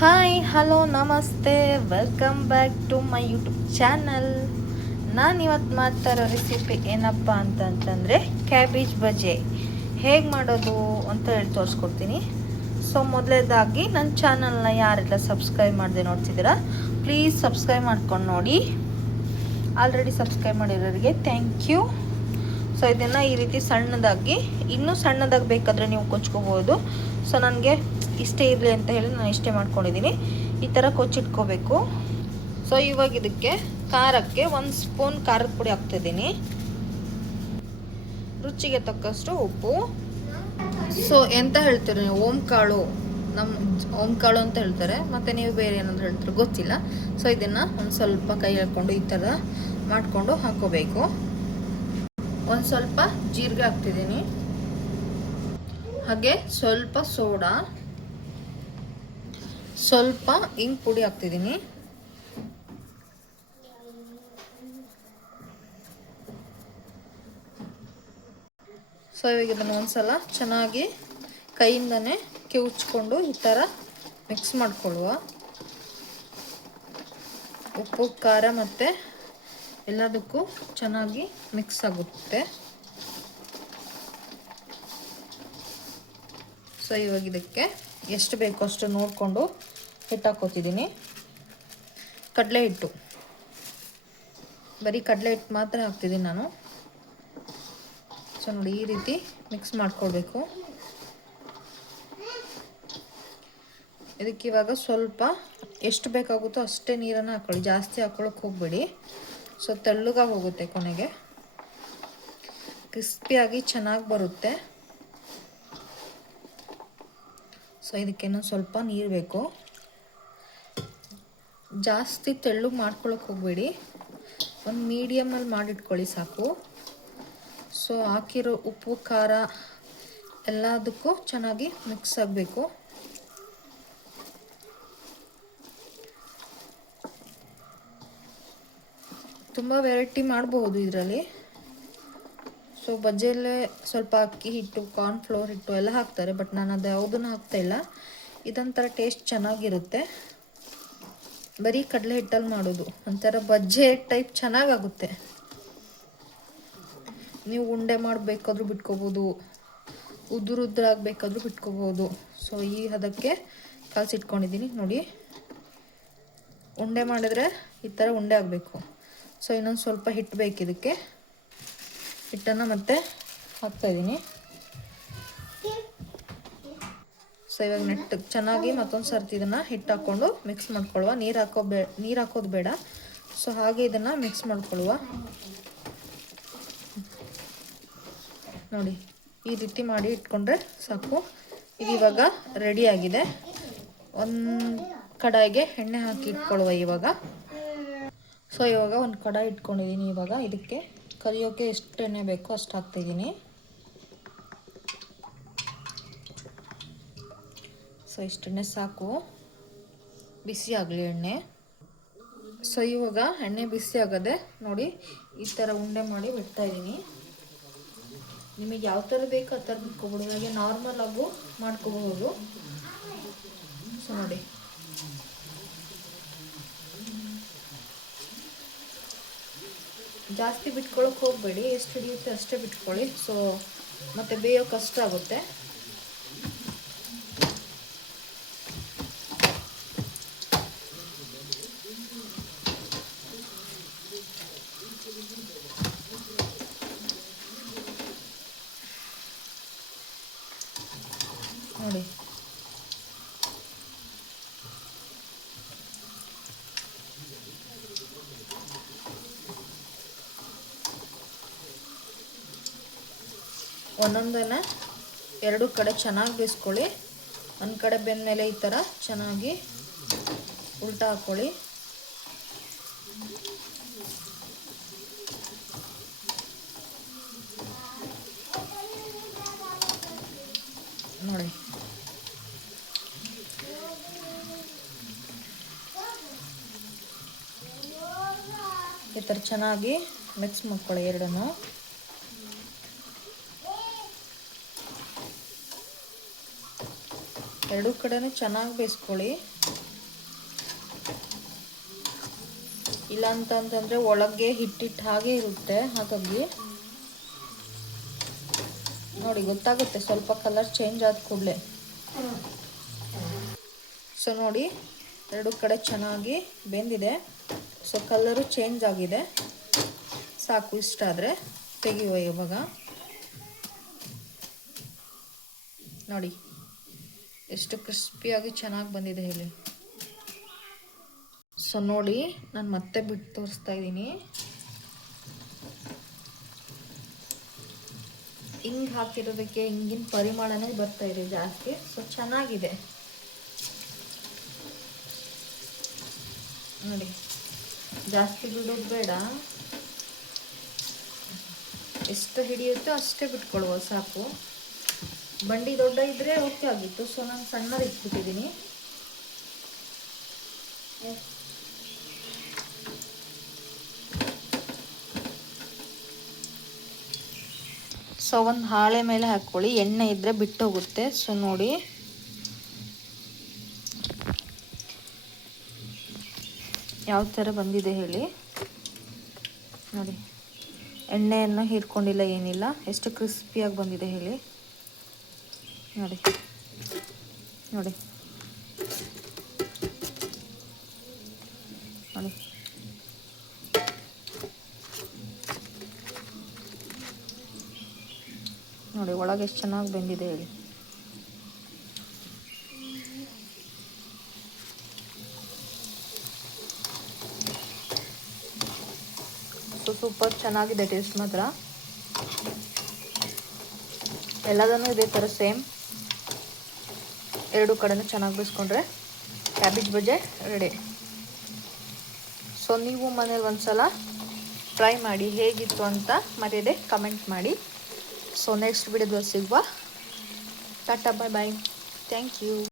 Hi hello ನಮಸ್ತೆ, welcome back to my YouTube channel. ನಾನು ಇವತ್ತು ಮಾಡ್ತಾ ಇರೋ ರೆಸಿಪಿ ಏನಪ್ಪ ಅಂತಂತಂದರೆ ಕ್ಯಾಬೇಜ್ ಬಜೆ ಹೇಗೆ ಮಾಡೋದು ಅಂತ ಹೇಳಿ ತೋರಿಸ್ಕೊಡ್ತೀನಿ. ಸೊ ಮೊದಲೇದಾಗಿ ನನ್ನ ಚಾನಲ್ನ ಯಾರೆಲ್ಲ ಸಬ್ಸ್ಕ್ರೈಬ್ ಮಾಡದೆ ನೋಡ್ತಿದ್ದೀರಾ ಪ್ಲೀಸ್ ಸಬ್ಸ್ಕ್ರೈಬ್ ಮಾಡ್ಕೊಂಡು ನೋಡಿ. ಆಲ್ರೆಡಿ ಸಬ್ಸ್ಕ್ರೈಬ್ ಮಾಡಿರೋರಿಗೆ ಥ್ಯಾಂಕ್ ಯು. ಸೊ ಇದನ್ನು ಈ ರೀತಿ ಸಣ್ಣದಾಗಿ, ಇನ್ನೂ ಸಣ್ಣದಾಗಿ ಬೇಕಾದರೆ ನೀವು ಕೊಚ್ಕೋಬೋದು. ಸೊ ನನಗೆ ಇಷ್ಟೇ ಇರಲಿ ಅಂತ ಹೇಳಿ ನಾನು ಇಷ್ಟೇ ಮಾಡ್ಕೊಂಡಿದ್ದೀನಿ. ಈ ಥರ ಕೊಚ್ಚಿಟ್ಕೋಬೇಕು. ಸೊ ಇವಾಗ ಇದಕ್ಕೆ ಖಾರಕ್ಕೆ 1 ಸ್ಪೂನ್ ಖಾರದ ಪುಡಿ ಹಾಕ್ತಿದ್ದೀನಿ, ರುಚಿಗೆ ತಕ್ಕಷ್ಟು ಉಪ್ಪು. ಸೊ ಎಂತ ಹೇಳ್ತೀರಿ ನೀವು, ಓಂಕಾಳು, ನಮ್ಮ ಓಂಕಾಳು ಅಂತ ಹೇಳ್ತಾರೆ, ಮತ್ತು ನೀವು ಬೇರೆ ಏನಾದರೂ ಹೇಳ್ತಾರೆ ಗೊತ್ತಿಲ್ಲ. ಸೊ ಇದನ್ನು ಒಂದು ಸ್ವಲ್ಪ ಕೈ ಹಾಕ್ಕೊಂಡು ಈ ಥರ ಮಾಡಿಕೊಂಡು ಹಾಕ್ಕೋಬೇಕು. ಒಂದು ಸ್ವಲ್ಪ ಜೀರಿಗೆ ಹಾಕ್ತಿದ್ದೀನಿ, ಹಾಗೆ ಸ್ವಲ್ಪ ಸೋಡಾ, ಸ್ವಲ್ಪ ಇಂಗು ಪುಡಿ ಹಾಕ್ತಿದ್ದೀನಿ. ಸೊ ಇವಾಗ ಇದನ್ನು ಒಂದ್ಸಲ ಚೆನ್ನಾಗಿ ಕೈಯಿಂದನೇ ಕಿವುಚ್ಕೊಂಡು ಈ ಥರ ಮಿಕ್ಸ್ ಮಾಡ್ಕೊಳ್ಳುವ. ಉಪ್ಪು ಖಾರ ಮತ್ತು ಎಲ್ಲದಕ್ಕೂ ಚೆನ್ನಾಗಿ ಮಿಕ್ಸ್ ಆಗುತ್ತೆ. ಸೊ ಇವಾಗ ಇದಕ್ಕೆ ಎಷ್ಟು ಬೇಕೋ ಅಷ್ಟು ನೋಡಿಕೊಂಡು ಹಿಟ್ಟು ಹಾಕ್ಕೋತಿದ್ದೀನಿ. ಕಡಲೆ ಹಿಟ್ಟು, ಬರೀ ಕಡಲೆ ಹಿಟ್ಟು ಮಾತ್ರ ಹಾಕ್ತಿದ್ದೀನಿ ನಾನು. ಸೊ ನೋಡಿ ಈ ರೀತಿ ಮಿಕ್ಸ್ ಮಾಡ್ಕೊಳ್ಬೇಕು. ಇದಕ್ಕೆ ಇವಾಗ ಸ್ವಲ್ಪ ಎಷ್ಟು ಬೇಕಾಗುತ್ತೋ ಅಷ್ಟೇ ನೀರನ್ನು ಹಾಕ್ಕೊಳ್ಳಿ, ಜಾಸ್ತಿ ಹಾಕ್ಕೊಳ್ಳೋಕೆ ಹೋಗಬೇಡಿ. ಸೊ ತೆಳ್ಳಗಾಗಿ ಹೋಗುತ್ತೆ, ಕೊನೆಗೆ ಕ್ರಿಸ್ಪಿಯಾಗಿ ಚೆನ್ನಾಗಿ ಬರುತ್ತೆ. ಸೊ ಇದಕ್ಕೇನೋ ಸ್ವಲ್ಪ ನೀರು ಬೇಕು. ಜಾಸ್ತಿ ತೆಳ್ಳಗೆ ಮಾಡ್ಕೊಳ್ಳೋಕೆ ಹೋಗಬೇಡಿ, ಒಂದು ಮೀಡಿಯಮಲ್ಲಿ ಮಾಡಿಟ್ಕೊಳ್ಳಿ ಸಾಕು. ಸೊ ಹಾಕಿರೋ ಉಪ್ಪು ಖಾರ ಎಲ್ಲದಕ್ಕೂ ಚೆನ್ನಾಗಿ ಮಿಕ್ಸ್ ಆಗಬೇಕು. ತುಂಬ ವೆರೈಟಿ ಮಾಡಬಹುದು ಇದರಲ್ಲಿ. ಸೊ ಬಜ್ಜಿಯಲ್ಲೇ ಸ್ವಲ್ಪ ಅಕ್ಕಿ ಹಿಟ್ಟು, ಕಾರ್ನ್ಫ್ಲೋರ್ ಹಿಟ್ಟು ಎಲ್ಲ ಹಾಕ್ತಾರೆ, ಬಟ್ ನಾನು ಅದು ಯಾವುದನ್ನು ಹಾಕ್ತಾಯಿಲ್ಲ. ಇದೊಂಥರ ಟೇಸ್ಟ್ ಚೆನ್ನಾಗಿರುತ್ತೆ. ಬರೀ ಕಡಲೆ ಹಿಟ್ಟಲ್ಲಿ ಮಾಡೋದು ಒಂಥರ ಬಜ್ಜೆ ಟೈಪ್ ಚೆನ್ನಾಗಾಗುತ್ತೆ. ನೀವು ಉಂಡೆ ಮಾಡಬೇಕಾದ್ರೂ ಬಿಟ್ಕೋಬೋದು, ಉದುರುದ್ರಾಗಬೇಕಾದ್ರೂ ಬಿಟ್ಕೋಬೋದು. ಸೊ ಈ ಹದಕ್ಕೆ ಕಲಸಿಟ್ಕೊಂಡಿದ್ದೀನಿ ನೋಡಿ. ಉಂಡೆ ಮಾಡಿದ್ರೆ ಈ ಥರ ಉಂಡೆ ಆಗಬೇಕು. ಸೊ ಇನ್ನೊಂದು ಸ್ವಲ್ಪ ಹಿಟ್ಟು ಬೇಕು ಇದಕ್ಕೆ. ಹಿಟ್ಟನ್ನು ಮತ್ತೆ ಹಾಕ್ತಾಯಿದ್ದೀನಿ. ಸೊ ಇವಾಗ ನೆಟ್ಟಗೆ ಚೆನ್ನಾಗಿ ಮತ್ತೊಂದು ಸರ್ತಿ ಇದನ್ನು ಹಿಟ್ಟು ಹಾಕ್ಕೊಂಡು ಮಿಕ್ಸ್ ಮಾಡ್ಕೊಳ್ಳುವ. ನೀರು ಹಾಕೋದು ಬೇಡ. ಸೊ ಹಾಗೆ ಇದನ್ನು ಮಿಕ್ಸ್ ಮಾಡ್ಕೊಳ್ಳುವ. ನೋಡಿ ಈ ರೀತಿ ಮಾಡಿ ಇಟ್ಕೊಂಡ್ರೆ ಸಾಕು. ಇದು ಇವಾಗ ರೆಡಿಯಾಗಿದೆ. ಒಂದು ಕಡಾಯಿಗೆ ಎಣ್ಣೆ ಹಾಕಿ ಇಟ್ಕೊಳ್ಳುವ ಇವಾಗ. ಸೊ ಇವಾಗ ಒಂದು ಕಡಾಯಿ ಇಟ್ಕೊಂಡಿದ್ದೀನಿ. ಇವಾಗ ಇದಕ್ಕೆ ಕರಿಯೋಕ್ಕೆ ಎಷ್ಟು ಎಣ್ಣೆ ಬೇಕೋ ಅಷ್ಟು ಹಾಕ್ತಾಯಿದ್ದೀನಿ. ಸೊ ಇಷ್ಟೆಣ್ಣೆ ಸಾಕು, ಬಿಸಿ ಆಗಲಿ ಎಣ್ಣೆ. ಸೊ ಇವಾಗ ಎಣ್ಣೆ ಬಿಸಿ ಆಗದೆ ನೋಡಿ ಈ ಥರ ಉಂಡೆ ಮಾಡಿ ಬಿಡ್ತಾಯಿದ್ದೀನಿ. ನಿಮಗೆ ಯಾವ ಥರ ಬೇಕು ಆ ಥರ ಬಿಟ್ಕೊಬೋದು, ಹಾಗೆ ನಾರ್ಮಲ್ ಆಗು ಮಾಡ್ಕೋಬಹುದು. ಸೊ ನೋಡಿ ಜಾಸ್ತಿ ಬಿಟ್ಕೊಳ್ಳೋಕೆ ಹೋಗಬೇಡಿ, ಎಷ್ಟು ಹಿಡಿಯುತ್ತೆ ಅಷ್ಟೇ ಬಿಟ್ಕೊಳ್ಳಿ. ಸೊ ಮತ್ತು ಬೇಯೋ ಕಷ್ಟ ಆಗುತ್ತೆ. ನೋಡಿ ಒಂದೊಂದನ್ನು ಎರಡು ಕಡೆ ಚೆನ್ನಾಗಿ ಬೇಯಿಸ್ಕೊಳ್ಳಿ. ಒಂದು ಕಡೆ ಬೆಂದಮೇಲೆ ಈ ಥರ ಚೆನ್ನಾಗಿ ಉಲ್ಟಾ ಹಾಕ್ಕೊಳ್ಳಿ. ನೋಡಿ ಈ ಥರ ಚೆನ್ನಾಗಿ ಮಿಕ್ಸ್ ಮಾಡ್ಕೊಳ್ಳಿ ಎರಡನ್ನು. ಎರಡೂ ಕಡೆನೂ ಚೆನ್ನಾಗಿ ಬೇಯಿಸ್ಕೊಳ್ಳಿ. ಇಲ್ಲ ಅಂತಂತಂದರೆ ಒಳಗೆ ಹಿಟ್ಟಿಟ್ಟು ಹಾಗೆ ಇರುತ್ತೆ. ಹಾಗಾಗಿ ನೋಡಿ ಗೊತ್ತಾಗುತ್ತೆ ಸ್ವಲ್ಪ ಕಲರ್ ಚೇಂಜ್ ಆದ ಕೂಡಲೇ. ಸೊ ನೋಡಿ ಎರಡು ಕಡೆ ಚೆನ್ನಾಗಿ ಬೆಂದಿದೆ. ಸೊ ಕಲರು ಚೇಂಜ್ ಆಗಿದೆ. ಸಾಕು, ಇಷ್ಟ ಆದರೆ ತೆಗೆಯುವ ಇವಾಗ. ನೋಡಿ ಎಷ್ಟು ಕ್ರಿಸ್ಪಿಯಾಗಿ ಚೆನ್ನಾಗಿ ಬಂದಿದೆ ಹೇಳಿ. ಸೊ ನೋಡಿ ನಾನು ಮತ್ತೆ ಬಿಟ್ಟು ತೋರಿಸ್ತಾ ಇದ್ದೀನಿ. ಹಿಂಗೆ ಹಾಕಿರೋದಕ್ಕೆ ಹಿಂಗಿನ ಪರಿಮಳನೇ ಬರ್ತಾ ಇದೆ ಜಾಸ್ತಿ. ಸೊ ಚೆನ್ನಾಗಿದೆ ನೋಡಿ. ಜಾಸ್ತಿ ಬಿಡೋದು ಬೇಡ, ಎಷ್ಟು ಹಿಡಿಯುತ್ತೋ ಅಷ್ಟೇ ಬಿಟ್ಕೊಳುವ ಸಾಕು. ಬಂಡಿ ದೊಡ್ಡ ಇದ್ದರೆ ಓಕೆ ಆಗಿತ್ತು. ಸೊ ನಾನು ಸಣ್ಣದು ಇಟ್ಬಿಟ್ಟಿದ್ದೀನಿ. ಸೊ ಒಂದು ಹಾಳೆ ಮೇಲೆ ಹಾಕ್ಕೊಳ್ಳಿ, ಎಣ್ಣೆ ಇದ್ದರೆ ಬಿಟ್ಟೋಗುತ್ತೆ. ಸೊ ನೋಡಿ ಯಾವ ಥರ ಬಂದಿದೆ ಹೇಳಿ. ನೋಡಿ ಎಣ್ಣೆಯನ್ನು ಹೀರ್ಕೊಂಡಿಲ್ಲ, ಏನಿಲ್ಲ, ಎಷ್ಟು ಕ್ರಿಸ್ಪಿಯಾಗಿ ಬಂದಿದೆ ಹೇಳಿ. ನೋಡಿ ನೋಡಿ ನೋಡಿ ನೋಡಿ ಒಳಗೆ ಎಷ್ಟು ಚೆನ್ನಾಗಿ ಬೆಂದಿದೆ ಹೇಳಿ. ಸೊ ಸೂಪರ್ ಚೆನ್ನಾಗಿದೆ ಟೇಸ್ಟ್ ಮಾತ್ರ. ಎಲ್ಲದನ್ನೂ ಇದೇ ಥರ ಸೇಮ್ ಎರಡು ಕಡೆನೂ ಚೆನ್ನಾಗಿ ಬೇಯಿಸ್ಕೊಂಡ್ರೆ ಕ್ಯಾಬೇಜ್ ಬಜ್ಜಿ ರೆಡಿ. ಸೊ ನೀವು ಮನೇಲಿ ಒಂದ್ಸಲ ಟ್ರೈ ಮಾಡಿ, ಹೇಗಿತ್ತು ಅಂತ ಮರೆಯದೆ ಕಮೆಂಟ್ ಮಾಡಿ. ಸೊ ನೆಕ್ಸ್ಟ್ ವಿಡಿಯೋದಲ್ಲಿ ಸಿಗುವ. ಟಾಟಾ, ಬಾಯ್ ಬಾಯ್, ಥ್ಯಾಂಕ್ ಯು.